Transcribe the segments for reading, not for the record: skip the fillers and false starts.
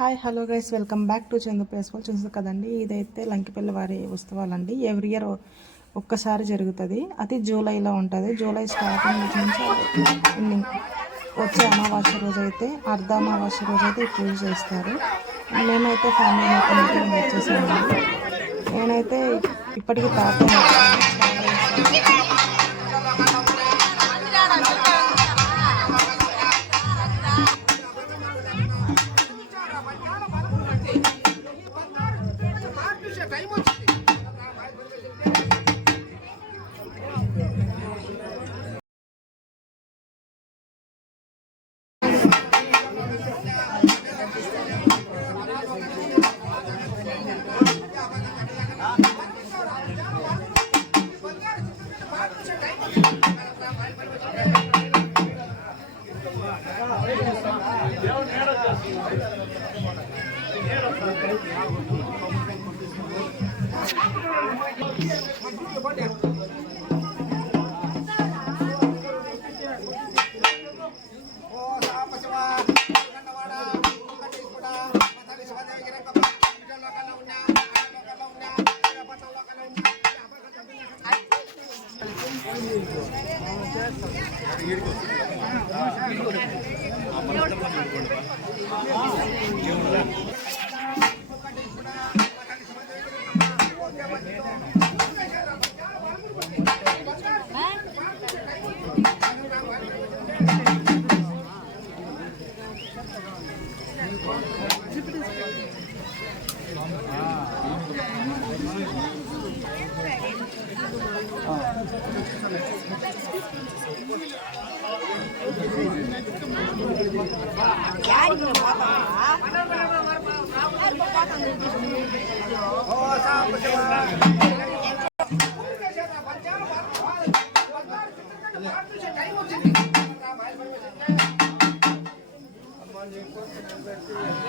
Hi hello guys, welcome back to Chandu festival. చూసారు కదండి, ఇదైతే లంకిపల్లి వారి ఉత్సవాలండి. ఎవ్రీ ఇయర్ ఒక్కసారి జరుగుతుంది. అది జూలైలో ఉంటుంది. జూలై స్టార్టింగ్ నుంచి ఎండింగ్ వచ్చే అమావాస్య రోజు అయితే, అర్ధ అమావాస్య రోజు అయితే ఈ పూజ చేస్తారు. మేమైతే ఫ్యామిలీ మొత్తం వచ్చేసామండి. నేనైతే ఇప్పటికీ తాతయ్య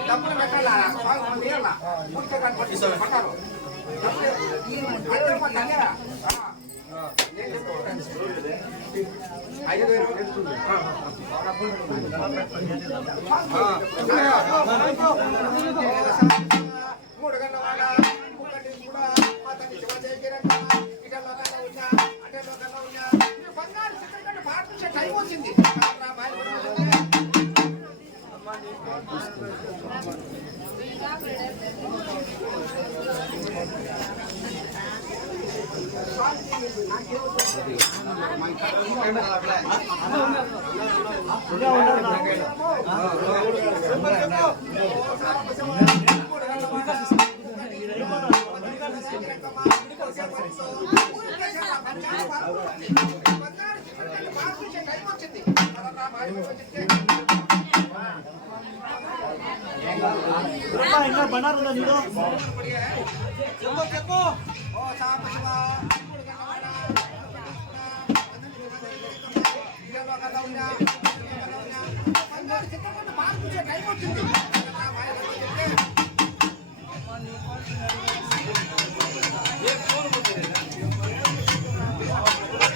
డబ్బులు పెట్టాలా మూడు గంటల వాడ టైం వచ్చింది.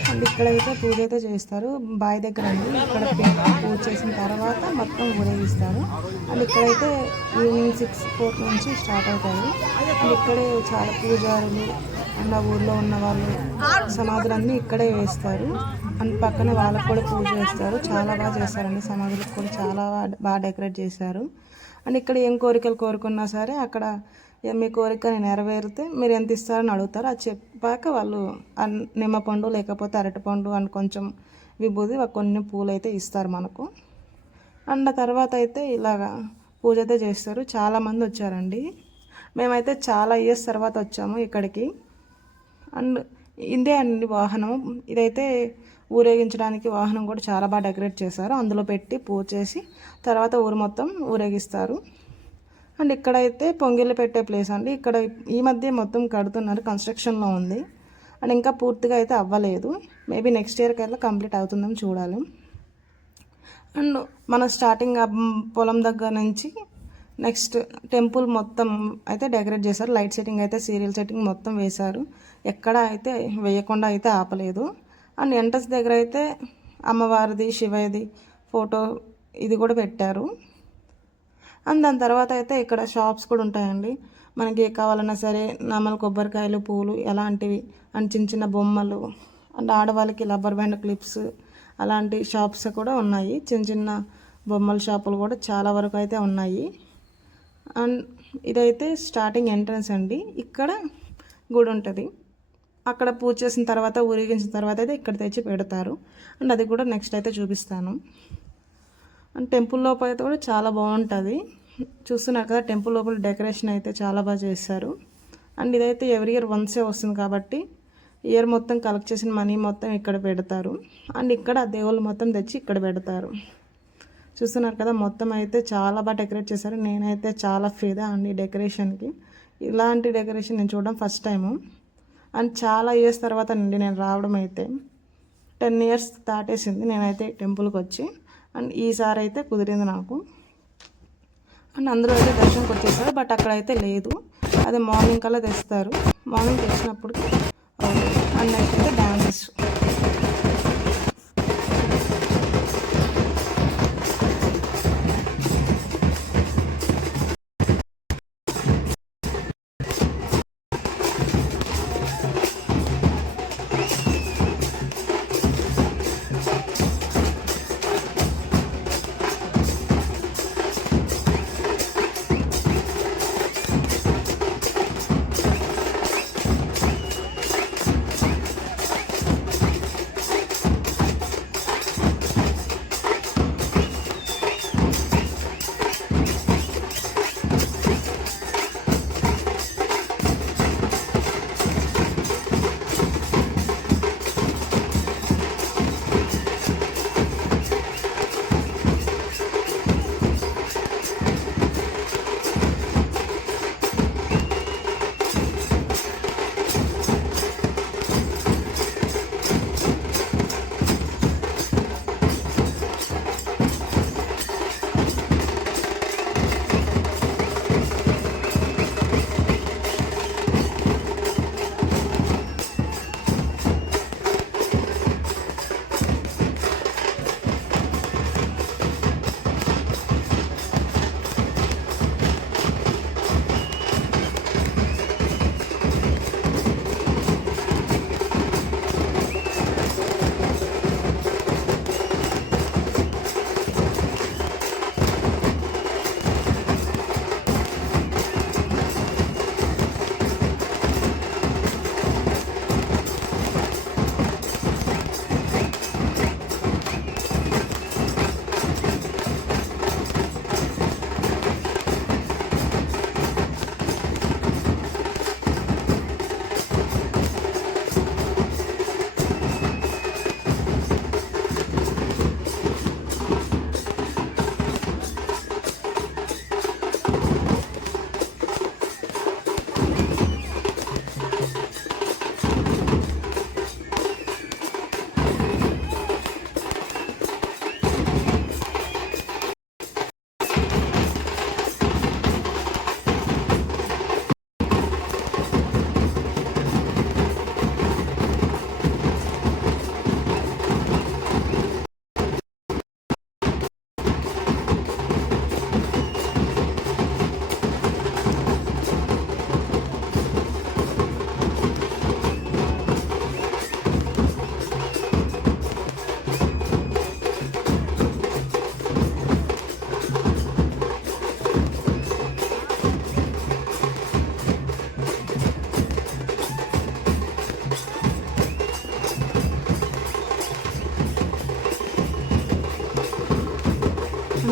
అండ్ ఇక్కడైతే పూజ అయితే చేస్తారు. బావి దగ్గర అండి. ఇక్కడ పూజ చేసిన తర్వాత మొత్తం ఊరేగిస్తారు. అండ్ ఇక్కడైతే ఈవినింగ్ 6-4 నుంచి స్టార్ట్ అవుతాయి. అండ్ ఇక్కడే చాలా పూజారులు అండ్ ఆ ఊర్లో ఉన్న వాళ్ళు సమాధులన్నీ ఇక్కడే వేస్తారు. అండ్ పక్కన వాళ్ళకు కూడా పూజ చేస్తారు. చాలా బాగా చేస్తారండి. సమాధులకు కూడా చాలా బాగా డెకరేట్ చేశారు. అండ్ ఇక్కడ ఏం కోరికలు కోరుకున్నా సరే అక్కడ మీ కోరికని నెరవేరితే మీరు ఎంత ఇస్తారని అడుగుతారు. అది చెప్పాక వాళ్ళు నిమ్మపండు లేకపోతే అరటిపండు అండ్ కొంచెం విభూది కొన్ని పూలు అయితే ఇస్తారు మనకు. అండ్ తర్వాత అయితే ఇలాగా పూజ అయితే చేస్తారు. చాలామంది వచ్చారండి. మేమైతే చాలా ఇయర్స్ తర్వాత వచ్చాము ఇక్కడికి. అండ్ ఇదే అండి వాహనం. ఇదైతే ఊరేగించడానికి వాహనం కూడా చాలా బాగా డెకరేట్ చేశారు. అందులో పెట్టి పూజ చేసి తర్వాత ఊరు మొత్తం ఊరేగిస్తారు. అండ్ ఇక్కడైతే పొంగిళ్ళు పెట్టే ప్లేస్ అండి. ఇక్కడ ఈ మధ్య మొత్తం కడుతున్నారు, కన్స్ట్రక్షన్లో ఉంది. అండ్ ఇంకా పూర్తిగా అయితే అవ్వలేదు. మేబీ నెక్స్ట్ ఇయర్కి అయితే కంప్లీట్ అవుతుందని చూడాలి. అండ్ మన స్టార్టింగ్ పొలం దగ్గర నుంచి నెక్స్ట్ టెంపుల్ మొత్తం అయితే డెకరేట్ చేశారు. లైట్ సెట్టింగ్ అయితే సీరియల్ సెట్టింగ్ మొత్తం వేశారు. ఎక్కడ అయితే వేయకుండా అయితే ఆపలేదు. అండ్ ఎంట్రన్స్ దగ్గర అయితే అమ్మవారిది శివయ్యది ఫోటో ఇది కూడా పెట్టారు. అండ్ దాని తర్వాత అయితే ఇక్కడ షాప్స్ కూడా ఉంటాయండి. మనకి ఏ కావాలన్నా సరే నార్మల్ కొబ్బరికాయలు, పూలు ఎలాంటివి అండ్ చిన్న చిన్న బొమ్మలు అండ్ ఆడవాళ్ళకి రబ్బర్ బ్యాండ్ క్లిప్స్ అలాంటి షాప్స్ కూడా ఉన్నాయి. చిన్న చిన్న బొమ్మల షాపులు కూడా చాలా వరకు అయితే ఉన్నాయి. అండ్ ఇదైతే స్టార్టింగ్ ఎంట్రన్స్ అండి. ఇక్కడ గుడి ఉంటుంది. అక్కడ పూజ చేసిన తర్వాత ఊరేగించిన తర్వాత అయితే ఇక్కడ తెచ్చి పెడతారు. అండ్ అది కూడా నెక్స్ట్ అయితే చూపిస్తాను. అండ్ టెంపుల్ లోపల అయితే కూడా చాలా బాగుంటుంది. చూస్తున్నారు కదా, టెంపుల్ లోపల డెకరేషన్ అయితే చాలా బాగా చేస్తారు. అండ్ ఇదైతే ఎవ్రీ ఇయర్ వన్సే వస్తుంది కాబట్టి ఇయర్ మొత్తం కలెక్ట్ చేసిన మనీ మొత్తం ఇక్కడ పెడతారు. అండ్ ఇక్కడ దేవుళ్ళు మొత్తం తెచ్చి ఇక్కడ పెడతారు. చూస్తున్నారు కదా, మొత్తం అయితే చాలా బాగా డెకరేట్ చేశారు. నేనైతే చాలా ఫిదా అండి డెకరేషన్కి. ఇలాంటి డెకరేషన్ నేను చూడడం ఫస్ట్ టైము. అండ్ చాలా ఇయర్స్ తర్వాత నుండి నేను రావడం అయితే 10 ఇయర్స్ దాటేసింది నేనైతే టెంపుల్కి వచ్చి. అండ్ ఈసారి అయితే కుదిరింది నాకు. అండ్ అందరూ అయితే దర్శనంకి వచ్చేసారు. బట్ అక్కడైతే లేదు, అదే మార్నింగ్ కల్లా తెస్తారు. మార్నింగ్ తెచ్చినప్పుడు అండ్ నెక్స్ట్ అయితే డ్యాన్సెస్.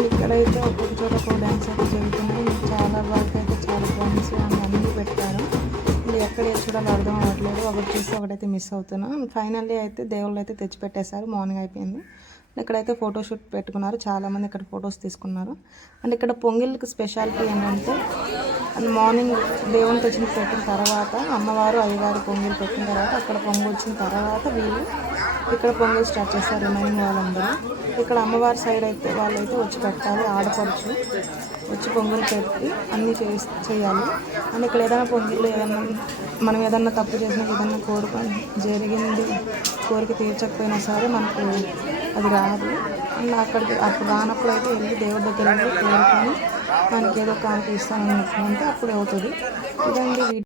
ఇక్కడైతే ఒక్కొక్క చోట ఒక్కొక్క డ్యాన్స్ అయితే జరుగుతున్నాయి. చాలా బాగా అయితే చాలా డ్యాన్స్ అన్నీ పెట్టారు. ఇది ఎక్కడ చూడాలో అర్థం అవ్వట్లేదు. ఒకటి చూస్తే ఒకటైతే మిస్ అవుతున్నాం. ఫైనల్లీ అయితే దేవుళ్ళు అయితే తెచ్చిపెట్టేశారు. మార్నింగ్ అయిపోయింది. ఇక్కడైతే ఫోటోషూట్ పెట్టుకున్నారు. చాలామంది ఇక్కడ ఫొటోస్ తీసుకున్నారు. అండ్ ఇక్కడ పొంగిల్కి స్పెషాలిటీ ఏంటంటే అండ్ మార్నింగ్ దేవుని తెచ్చిన పెట్టిన తర్వాత అమ్మవారు అయ్యగారు పొంగిల్ పెట్టిన తర్వాత అక్కడ పొంగు వచ్చిన తర్వాత వీళ్ళు ఇక్కడ పొంగిల్ స్టార్ట్ చేస్తారు. రిమైనింగ్ వాళ్ళందరూ ఇక్కడ అమ్మవారి సైడ్ అయితే వాళ్ళైతే వచ్చి పెట్టాలి. ఆడపడుచు వచ్చి పొంగులు పెట్టి అన్నీ చేయాలి. అండ్ ఇక్కడ ఏదైనా పొంగిళ్ళు ఏదైనా మనం ఏదన్నా తప్పు చేసినా ఏదన్నా జరిగింది కోరిక తీర్చకపోయినా సరే మనకు అది రాదు. అండ్ అక్కడికి అప్పుడు రానప్పుడు అయితే వెళ్ళి దేవుడి దగ్గర వెళ్ళి కోరుకొని దానికి ఏదో కానుక ఇస్తానన్నట్టు అంటే అప్పుడు అవుతుంది. ఇదండి